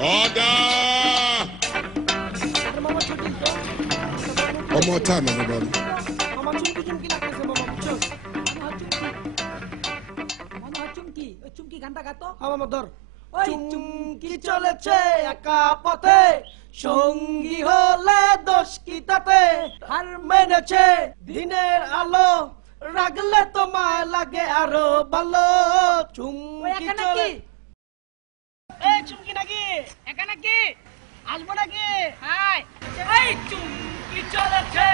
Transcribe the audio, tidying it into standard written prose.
One more time, everybody. মামা চুমকি চুমকি লাগতেছে মামা বুঝছো মামা চুমকি ওই চুমকি গানটা গাতো মামা ধর ওই চুমকি চলেছে একা পথে সঙ্গী হলে দোষ কি তাতে হার মেনেছে দিনের আলো রাগলে তোমায় লাগে আরো ভালো চুমকি চলে এই চুমকি নাকি একা নাকি আসবো নাকি হাই এই চুমকি চলেছে